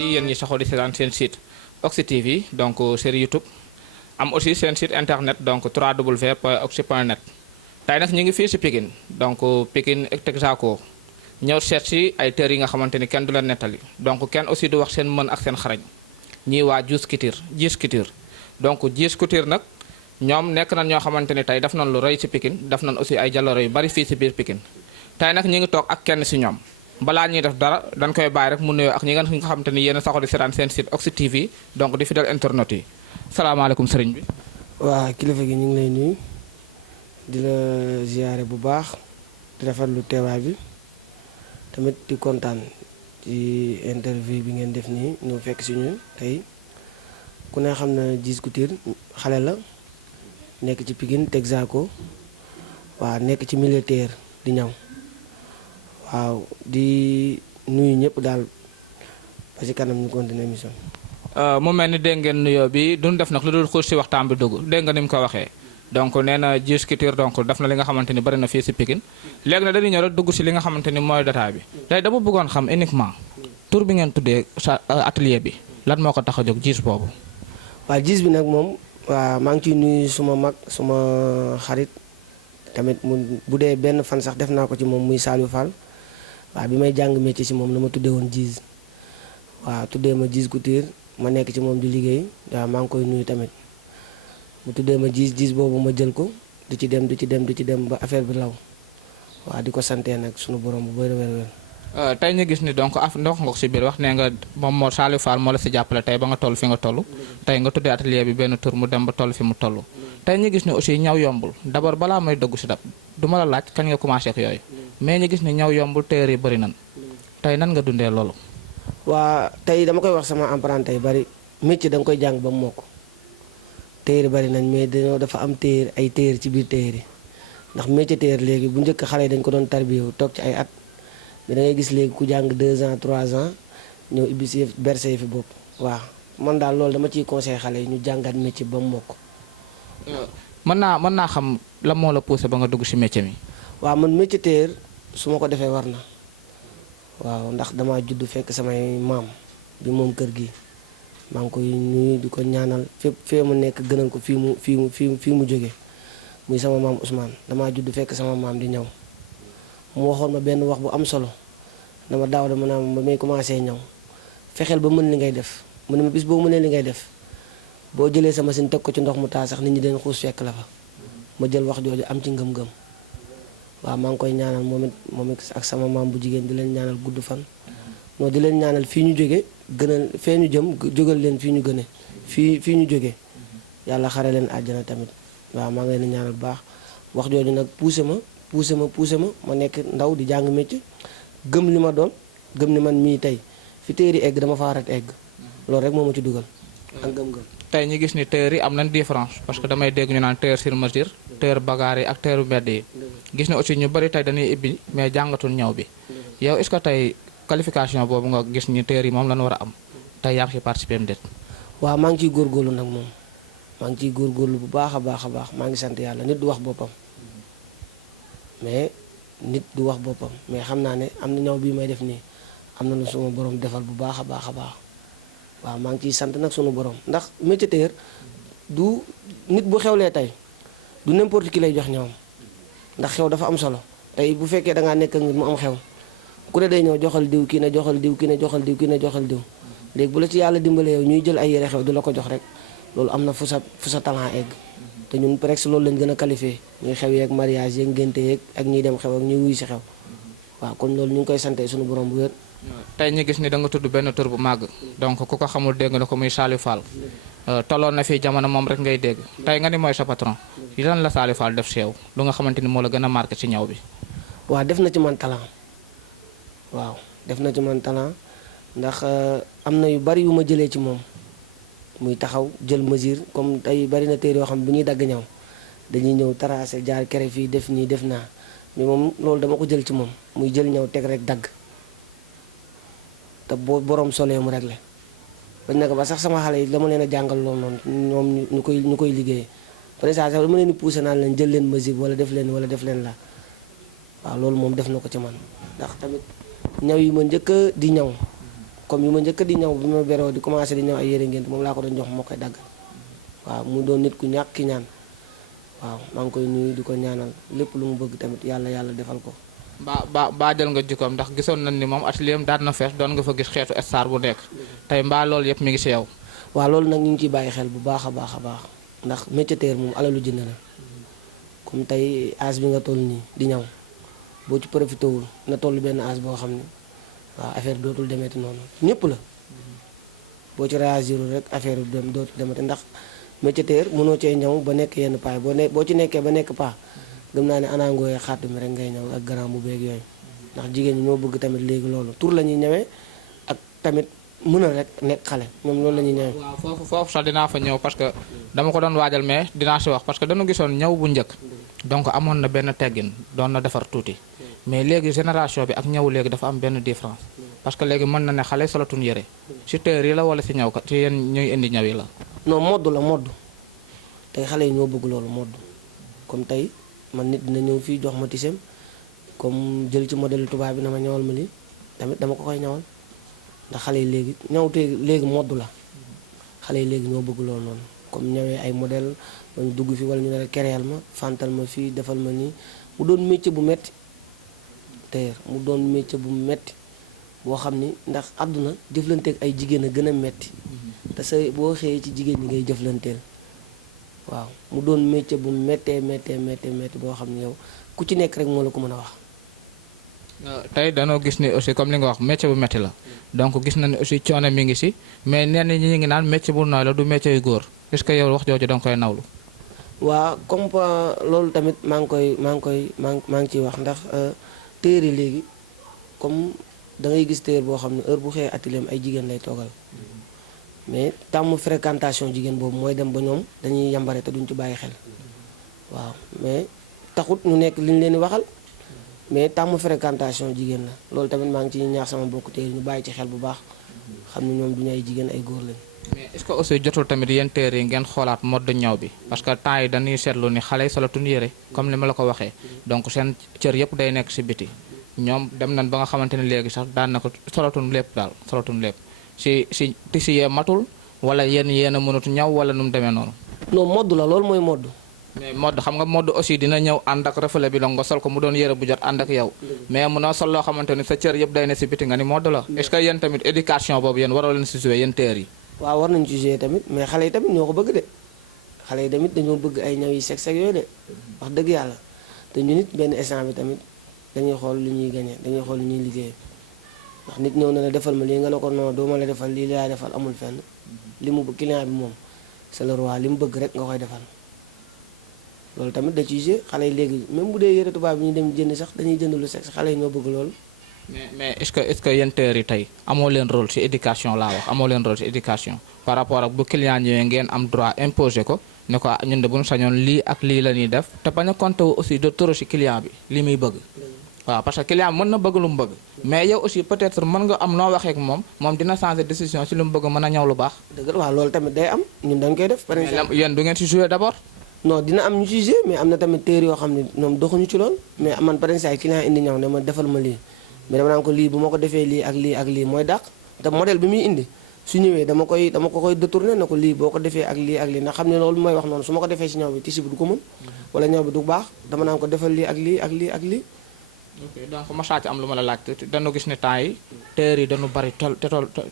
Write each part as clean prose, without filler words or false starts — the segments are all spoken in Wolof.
yéen ñi saxoo di seetaan seen site Oxy TV donc série YouTube am aussi seen site internet donc www.oxy.net tey nag ñu ngi fii si Pikine donc Pikine Texaco ñëw seet si ay tër yi nga xamante ni kenn du leen nettali donc kenn aussi du wax seen mën ak seen xarañ ñii waa Djiss Couture donc Djiss Couture nag ñoom nekk nañ ñoo xamante ni tey def nañ lu rëy si Pikine def nañ aussi ay jaloore yu bari fii si biir Pikine tey nag ñu ngi toog ak kenn si ñoom balaa ñuy def dara dañ koy bàyyi rek mu nuyoo ak ñi nga xamante ni yéen a saxoo di seetaan seen site Oxy TV donc di fidèle internautes yi salaamaaleykum sëriñ bi. waa kilifa gi ñu ngi lay nuyu di la ziyaare bu baax di rafetlu teewaay bi tamit di kontaan ci interview bi ngeen def nii ñu fekk si ñun tey ku ne xam na Djiss Couture xale la nekk ci Pikine Texaco waa nekk ci militaire di ñaw waaw di nuyu ñëpp daal ba ci kanam ñu continuer émission mu mel ni dégg ngeen nuyoo bi duñ def nag lu dul xuus si waxtaan bi dugg dégg nga ni mu ko waxee donc nee na Djiss Couture donc def na li nga xamante ni bari na fii si Pikine léegi nag dañuy ñëw rek dugg si li nga xamante ni mooy détail bi tey dama bëggoon xam uniquement tur bi ngeen tuddee sa atelier bi lan moo ko tax a jóg Djiss boobu. waaw Djiss bi nag moom waa maa ngi ciy nuyu suma mag suma xarit tamit mu bu dee benn fan sax def naa ko ci moom muy Saliou Fall waaw bi may jàng métier ci moom la ma tuddee woon Djiss waaw tuddee ma Djiss Couture ma nekk ci moom di liggéey waaw maa ngi koy nuyu tamit mu tuddee ma Djiss boobu ma jël ko di ci dem ba affaire bi law waaw di ko santee nag sunu borom bu bëri wér. tey ñu gis ni donc ndox nga ko si biir wax nee nga moom moo Saliou Fall moo la si jàppale tey ba nga toll fi nga toll tey nga tuddee atelier bi benn tur mu dem ba toll fi mu toll tey ñu gis ni aussi ñaw yombul d'abord balaa may dugg si dab du ma la laaj kañ nga commencé ak yooyu mais ñu gis ni ñaw yombul téere yi bëri nan tey nan nga dundee loolu. waa tey dama koy wax sama apprenti yu bari métier da nga koy jàng ba mu mokk téere bari nañ mais dañoo dafa am téere ay téere ci biir téere ndax métier téere léegi bu njëkk xale yi dañ ko doon tarbiyewu toog ci ay at mais da ngay gis léegi ku jàng 2 ans 3 ans ñëw ibbi si berse fi bopp waaw man daal loolu dama ciy conseillé xale yi ñu jàngat métier ba mu mokk. mën naa xam la moo la poussé ba nga dugg si métier mi. waaw man métier téere su ma ko defee war na waaw ndax dama judd fekk samay maam bi moom kër gi maa ngi koy nuyu di ko ñaanal fépp fee mu nekk gënal ko fii mu jóge muy sama maam Ousmane dama judd fekk sama maam di ñaw mu waxoon ma benn wax bu am solo dama daaw dama naa ba may commencé ñaw fexeel ba mën li ngay def mu ne ma bis boo mënee li ngay def boo jëlee sa machine teg ko ci ndox mu taa sax nit ñi dañ xuus fekk la fa ma jël wax jooju am ci ngëm-ngëm waaw maa ngi koy ñaanal moom it ak sama maam bu jigéen di leen ñaanal gudd fan non di leen ñaanal fii ñu jóge gënal fee ñu jëm jógal leen fii ñu gëne fii ñu jóge yàlla xare leen àjjana tamit waaw maa ngi leen di ñaanal bu baax wax jooju nag poussé ma ma nekk ndaw di jàng métier gëm li ma doon gëm ni man mii tey fi téeri egg dama fa warat egg loolu rek moo ma ci dugal ak gëm-gëm. tey ñu gis ni tailleur yi am nañ différence parce que damay dégg ñu naan tailleur sur mesure tailleur bagaar yi ak tailleur mbedd yi gis ne aussi ñu bari tey dañuy ibbi mais jàngatul ñaw bi yow est-ce que tey qualification boobu nga gis ni tailleur yi moom lañu war a am tey yaa ngi ci participer am déet. waaw maa ngi ciy góorgóorlu nag moom maa ngi ciy góorgóorlu bu baax a baax maa ngi sant yàlla nit du wax boppam mais xam naa ne am na ñaw bii may def nii am na lu suma borom defal bu baax a baax waaw maa ngi ciy sant nag sunu borom ndax métier tailleur du nit bu xewlee tey du n'importe qui lay jox ñawam ndax xew dafa am solo tey bu fekkee da ngaa nekk ak nit mu am xew ku ne day ñëw joxal diw kii ne joxal diw kii ne joxal diw kii ne joxal diw léegi bu la ci yàlla dimbalee yow ñuy jël ay yére xew di la ko jox rek loolu am na fu sa talent egg te ñun presque loolu lañ gën a qualifié ñuy xew yeeg mariage yeeg ngénte yeeg ak ñiy dem xew ak ñuy wuy si xew waaw kon loolu ñu ngi koy sante sunu borom bu wér. tey ñu gis ni da nga tudd benn tur bu màgg donc ku ko xamul dégg na ko muy Saliou Fall tolloon na fii jamono moom rek ngay dégg tey nga ni mooy sa patron lan la Saliou Fall def si yow lu nga xamante ni moo la gën a marqué ci ñaw bi. waaw def na ci man talent ndax am na yu bari yu ma jëlee ci moom muy taxaw jël mesure comme tey bari na téere yoo xam bu ñuy dagg ñaw dañuy ñëw tracé jaar kere fii def nii def naa mais moom loolu dama ko jël ci moom muy jël ñaw teg rek dagg te boo borom solee mu réglé bañ na ko ba sax sama xale yi dama leen a jàngal loolu noonu ñoom ñu koy liggéeyee par exemple sax dama leen di poussé naan leen jël leen mesure wala def leen la waaw loolu moom def na ko ci man ndax tamit ñaw yi ma njëkk di ñaw comme yu ma njëkk di ñaw bi ma beroo di commencé di ñaw ay yére ngént moom laa ko doon jox moo koy dagg waaw mu doon nit ku ñàkk ki ñaan waaw maa ngi koy nuyu di ko ñaanal lépp lu mu bëgg tamit yàlla defal ko. mbaa jël nga jikkoom ndax gisoon nañ ni moom atelier am daan na fees doon nga fa gis xeetu star bu nekk tey mbaa loolu yëpp mi ngi si yow. waaw loolu nag ñu ngi ciy bàyyi xel bu baax a baax a baax ndax métier tailleur moom alalu jënd la comme tey âge bi nga toll nii di ñaw boo ci profité wul na toll benn âge boo xam ne waaw affaire dootul demeeti noonu ñëpp la boo ci réagirul rek affaire bi dem dootul demeeti ndax métier tailleur mënoo cee ñaw ba nekk yenn paa boo ci nekkee ba nekk paa gëm naa ne anangooyee xaatu mi rek ngay ñaw ak grand bu beeg yooyu ndax jigéen ñi ñoo bëgg tamit léegi loolu tur la ñuy ñawee ak tamit mën a rek nekk xale ñoom loolu la ñuy ñëwee. waaw foofu sax dinaa fa ñëw parce que dama ko doon waajal mais dinaa si wax parce que dañu gisoon ñaw bu njëkk donc amoon na benn teggin doon na defar tuuti mais léegi génération bi ak ñaw léegi dafa am benn différence parce que léegi mën na ne xale solatuñ yëre si tailleur yi la wala si ñaw kat ci yéen ñuy indi ñaw yi la. non modd la modd tey xale yi ñoo bëgg loolu modd comme tey man nit dina ñëw fii jox ma tisem comme jël ci modèle tubaab bi na ma ñawal ma lii tamit dama ko koy ñawal. ndax xale yi léegi ñawte léegi modd la xale yi léegi ñoo bëgg loolu noonu comme ñawee ay modèle ñu dugg fi wala ñu ne la kereel ma fantal ma fii defal ma nii mu doon métier bu metti tailleur mu doon métier bu metti boo xam ni ndax àdduna jëflanteeg ay jigéen a gën a metti te sa boo xëyee ci jigéen ñi ngay jëflanteel waaw mu doon métier bu méttee métti boo xam ne yow ku ci nekk rek moo la ko mën a wax. tey danoo gis ni aussi comme li nga wax métier bu métti la donc gis na ne aussi coono mi ngi si mais ñenn ñi ñu ngi naan métier bu nooy la du métier yu góor est-ce que yow wax jooju danga koy nawlu. waaw comme loolu tamit maa ngi ciy wax ndax tailleur yi léegi comme da ngay gis tailleur boo xam ne heure bu xëyee atelier am ay jigéen lay toogal mais tàmm fréquentation jigéen boobu mooy dem ba ñoom dañuy yambare te duñ ci bàyyi xel waaw mais taxut ñu nekk li ñu leen di waxal. mais tàmm fréquentation jigéen la loolu tamit maa ngi ciy ñaax sama bokk tailleur ñu bàyyi ci xel bu baax xam ne ñoom duñu ay jigéen ay góor lañ. mais est-ce que aussi jotul tamit yéen tailleur yi ngeen xoolaat mode ñaw bi parce que temps yi dañuy seetlu ni xale yi solatuñu yére comme ni ma la ko waxee donc seen cër yëpp day nekk si biti ñoom dem nañ ba nga xamante ne léegi sax daan na ko solatuñu lépp daal solatuñu lépp si tisi yee matul wala yéen a mënatu ñaw wala nu mu demee noonu. non mode la loolu mooy mode. mais mode xam nga mode aussi dina ñëw ànd ak reflet bi donc nga sol ko mu doon yére bu jot ànd ak yow mais munoo sol loo xamante ni sa cër yëpp day ne si biti nga ni mode la est-ce que yéen tamit éducation boobu yéen waroo leen si jouer yéen tailleur yi. waaw war nañu ci jouer tamit mais xale yi tamit ñoo ko bëgg de xale yi tamit dañoo bëgg ay ñaw yi sec yooyu de wax dëgg yàlla te ñu nit benn instant bi tamit dañuy xool lu ñuy gagné dañuy xool lu ñuy liggéey ndax nit ñëw na la defal ma lii nga ne ko non doo ma la defal lii laay defal amul fenn li mu bëgg client bi moom c'est le roi li mu bëgg rek nga koy defal. loolu tamit da ciy jouer xale yi léegi même bu dee yëre tubaab bi ñu dem jënd sax dañuy jënd lu sexe xale yi ñoo bëgg loolu. mais est-ce que yéen tailleur yi tey amoo leen rôle ci éducation laa wax amoo leen rôle ci éducation par rapport ak bu client ñëwee ngeen am droit imposer ko ne ko ñun de bu ñu sañoon lii ak lii la ñuy def te bañ a compter aussi de trop ci client bi li muy bëgg. waaw parce que client mën na bëgg lu mu bëgg mais yow aussi peut-être mën nga am noo waxee ak moom dina changer décision ci lu mu bëgg mën a ñaw lu baax. dëgg la waaw loolu tamit day am ñun dañ koy def. par exemple yéen du ngeen ci jouer d'abord. non dina am ñu ci jouer mais am na tamit tailleur yoo xam ne ñoom doxuñu ci lool mais man par exemple client indi ñaw ne ma defal ma lii mais dama naan ko lii bu ma ko defee lii ak lii mooy dàq te modèle bi muy indi su ñëwee dama ko koy détourner na ko lii boo ko defee ak lii ndax xam ne loolu mooy wax noonu su ma ko defee ci ñaw bi tissu bi du ko mën wala ñaw bi du baax dama naan ko defal lii ak lii. ok donc ma saa ci am lu ma la laaj dañu gis ne temps yi tailleur yi dañu bari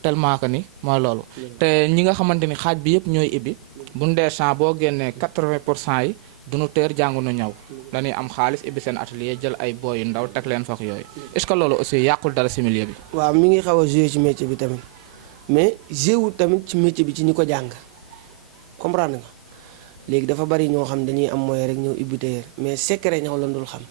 tellement que ni mooy loolu te ñi nga xamante ni xaaj bi yëpp ñooy ibbi bu ñu dee 100 boo génnee 80% yi duñu tailleur jànguñu ñaw dañuy am xaalis ibbi seen atelier jël ay boy yu ndaw teg leen fa yooyu est-ce que loolu aussi yàqul dara ci milieu bi. waaw mi ngi xaw a jouer ci métier bi tamit mais jouer tamit ci métier bi ci ñi ko jàng comprendre nga léegi dafa bari ñoo xam dañuy am moyen rek ñëw ibbi tailleur mais secret ñaw la dul xam.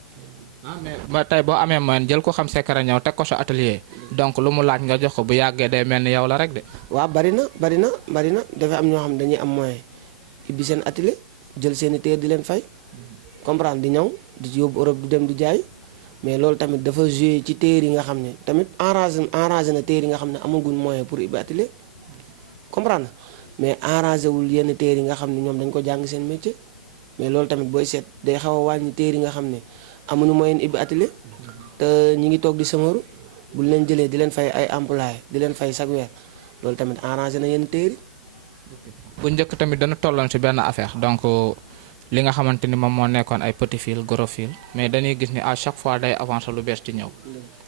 mais tey boo amee moyen jël ko xam secret ñëw teg ko sa atelier donc lu mu laaj nga jox ko bu yàggee day mel ni yow la rek de. waaw bari na dafa am ñoo xam dañuy am moyen ibbi seen atelier jël seeni tailleur di leen fay comprendre di ñëw di yóbbu Europe du dem di jaay mais loolu tamit dafa joué ci tailleur yi nga xam ne tamit arrangé na tailleur yi nga xam ne amaguñ moyen pour ibbi atelier comprendre mais arrangé wul yenn tailleur yi nga xam ne ñoom dañ ko jàng seen métier mais loolu tamit booy seet day xaw a wàññi tailleur yi nga xam ne amuñu moyen ibbi atelier te ñi ngi toog di samaru bu leen jëlee di leen fay ay employé di leen fay chaque weer loolu tamit arrangé na yenn téer yi. bu njëkk tamit dana tolloon ci benn affaire donc li nga xamante ni moom moo nekkoon ay petit fil gros fil mais dañuy gis ni à chaque fois day avancer lu bees ci ñëw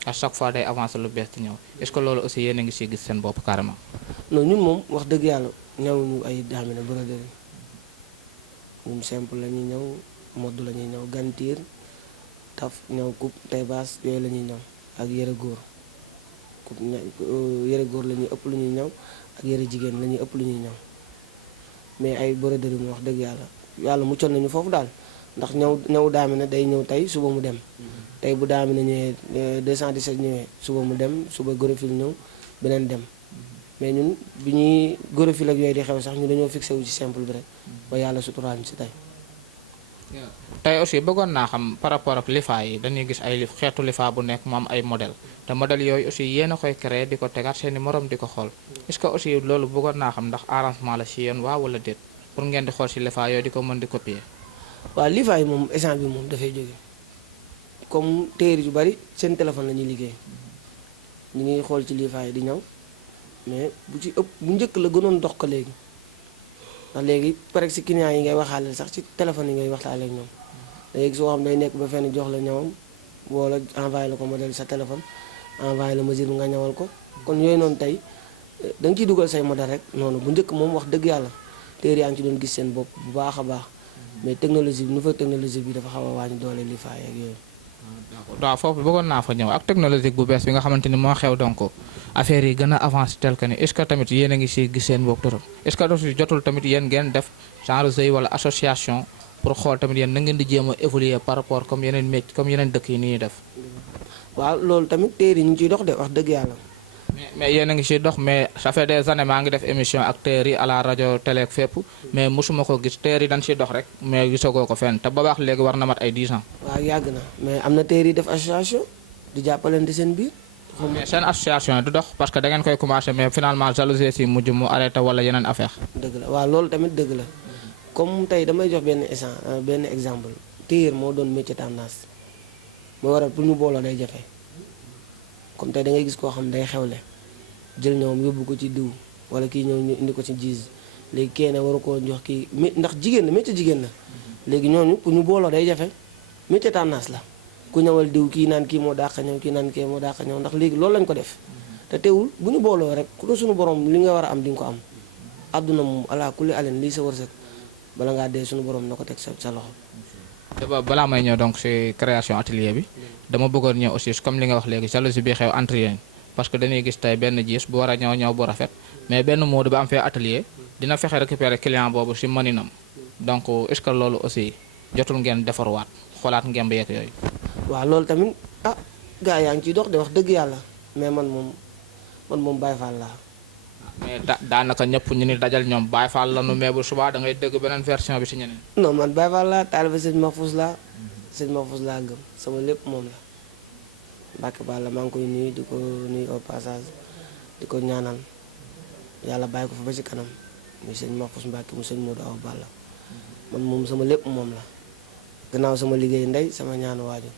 à chaque fois day avancer lu bees ci ñëw est-ce que loolu aussi yéen a ngi siy gis seen bopp carrément. non ñun moom wax dëgg yàlla ñëwuñu ay daamine broderie ñun simple la ñuy ñëw modd la ñuy ñëw gantiir taf ñëw coupe tay baas yooyu la ñuy ñëw ak yëre góor coupe yëre góor la ñuy ëpp lu ñuy ñëw ak yëre jigéen la ñuy ëpp lu ñuy ñëw mais ay broderie mu wax dëgg yàlla muccal nañu foofu daal ndax ñëw daamine day ñëw tey suba mu dem tey bu daamine ñëwee 217 ñëwee suba mu dem suba gros fil ñëw beneen dem mais ñun bi ñuy gros fil ak yooyu di xew sax ñu dañoo fixé wu ci simple bi rek ba yàlla suturaal ñu ci tey. tey aussi bëggoon naa xam par rapport ak lifa yi dañuy gis ay xeetu lifa bu nekk mu am ay modèle te modèle yooyu aussi yéen a koy créer di ko tegaat seeni morom di ko xool est-ce que aussi loolu bëggoon naa xam ndax arrangement la ci yéen waaw wala déet pour ngeen di xool ci lifa yooyu di ko mën di copier. waaw lifa yi moom essence bi moom dafay jóge comme téer yu bari seen téléphone la ñuy liggéey ñu ngi xool ci lifa yi di ñëw mais bu ci ëpp bu njëkk la gënoon dox ko léegi ndax léegi pare si client yi ngay waxaale sax ci téléphone yi ngay waxtaale ak ñoom léegi soo xam day nekk ba fenn jox la ñawam wala envoyé la ko modèle sa téléphone envoyé la mesure bi nga ñawal ko kon yooyu noonu tey da nga ciy dugal say modèle rek noonu bu njëkk moom wax dëgg yàlla téer yaa ngi ci doon gis seen bopp bu baax a baax mais technologie bi nouvelle technologie bi dafa xaw a wàññi doole li faay ak yooyu. waaw foofu bëggoon naa fa ñëw ak technologie bu bees bi nga xamante ni moo xew donc affaire yi gën a avancé tel que ni est-ce que tamit yéen a ngi siy gis seen bopp trop est-ce que aussi jotul tamit yéen ngeen def genre GIE wala association pour xool tamit yéen na ngeen di jéem a évoluer par rapport comme yeneen métier comme yeneen dëkk yi ni ñuy def. waaw loolu tamit téer yi ñu ngi ciy dox de wax dëgg yàlla. mais yéen a ngi siy dox mais ça fait des années maa ngi def émission ak téer yi à la rajo télé ak fépp mais mosuma ko gis téer yi dañ siy dox rek mais gisagoo ko fenn te ba baax léegi war na mat ay 10 ans. waaw yàgg na mais am na téer yi def association di jàppalante seen biir. mais seen association du dox parce que da ngeen koy commencé mais finalement jalousie si mujj mu arrêté wala yeneen affaire. dëgg la waaw loolu tamit dëgg la comme tey damay jox benn exemple téer moo doon métier tendance moo waral pour ñu booloo day jafe comme tey da ngay gis koo xam day xewle jël ñoom yóbbu ko ci diw wala kii ñëw ñu indi ko ci gis léegi kenn waru koo jox kii ndax jigéen la métier jigéen la léegi ñooñu pour ñu booloo day jafe métier tendance la ku ñëwal diw kii naan kii moo dàq ñëw kii naan kii moo dàq ñëw ndax léegi loolu lañ ko def te teewul bu ñu booloo rek ku ne suñu borom li nga war a am di nga ko am àdduna moom ala kulli alen lii sa wërsëg bala ngaa dee suñu borom na ko teg sa loxo. te balaa may ñëw donc ci création atelier bi dama bëggoon ñëw aussi comme li nga wax léegi jalousie bi xew entre yéen parce que dañuy gis tey benn gis bu war a ñëw bu rafet mais benn Modou ba am fee atelier dina fexe récupérer client boobu ci maninam donc est-ce que loolu aussi jotul ngeen defarwaat xoolaat ngeen ba yeeg yooyu. waaw loolu tamit gars yaa ngi ciy dox de wax dëgg yàlla mais man moom Baye Fall laa. mais daanaka ñëpp ñu ni dajal ñoom Baye Fall lanu mais bu subaa da ngay dégg beneen version bi ci ñeneen. non man Baye Fall laa taaliba sëñ Mahfouz laa gëm sama lépp moom la Mbacke Balla maa ngi koy nuyu di ko nuyu au passage di ko ñaanal yàlla bàyyi ko fa ba ci kanam muy sëñ Mahfouz Mbacke mu sëñ Modou Awa Balla man moom sama lépp moom la gannaaw sama liggéey ndey sama ñaanu waajur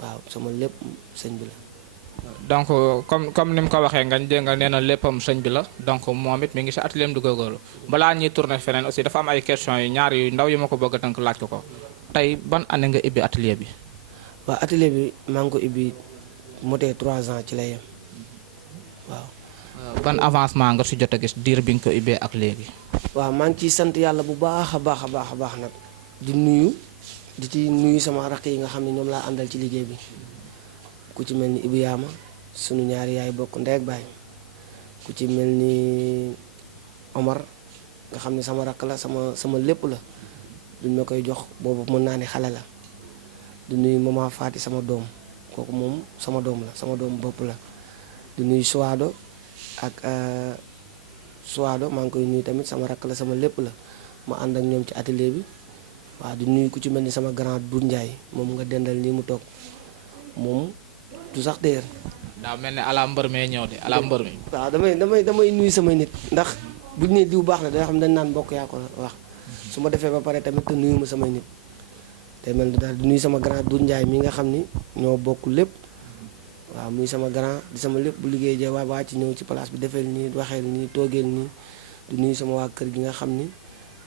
waaw sama lépp sëñ bi la. donc comme ni mu ko waxee ngañ dégg nga nee na léppam sëñ bi la donc moom it mi ngi si atelier am di góorgóorlu balaa ñuy tourné feneen aussi dafa am ay questions yu ñaar yu ndaw yu ma ko bëgg a tënk laaj ko tey ban année nga ibbi atelier bi. waaw atelier bi maa ngi ko ibbi motee 3 ans ci la yem waaw. ban avancement nga si jot a gis diir bi nga ko ibbee ak léegi. waaw maa ngi ciy sant yàlla bu baax a baax nag di ci nuyu sama rakk yi nga xam ne ñoom laa àndal ci liggéey bi. ku ci mel ni Ibu Yaama sunu ñaari yaay bokk ndey ak baay ku ci mel ni Omar nga xam ne sama rakk la sama lépp la duñ ma koy jox boobu mën naa ne xale la di nuyu Mama Faati sama doom kooku moom sama doom la sama doom bopp la di nuyu Suwaado ak Suwaado maa ngi koy nuyu tamit sama rakk la sama lépp la ma ànd ak ñoom ci atelier bi waaw di nuyu ku ci mel ni sama grand Doudou Ndiaye moom nga dendal nii mu toog moom du sax déer daa mel ne ala mbër mee ñëw de ala mbër mi. waaw damay nuyu samay nit ndax bu ñu nee diw baax na day xam dañ naan mbokk yaa ko wax su ma defee ba pare tamit te nuyu ma samay nit day mel ni daal di nuyu sama grand Doudou Ndiaye mi nga xam ni ñoo bokk lépp waaw muy sama grand di sama lépp bu liggéey jee waa ci ñëw ci place bi defeel nii waxeel nii toogeel nii du nuyu sama waa kër gi nga xam ni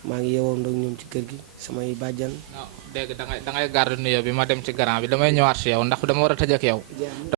maa ngi yeewoo ndoog ñoom ci kër gi samay bàjjan. non dégg da ngay garde nuyoo bi ma dem ci grand bi damay ñëwaat si yow ndax dama war a tëj ak yow.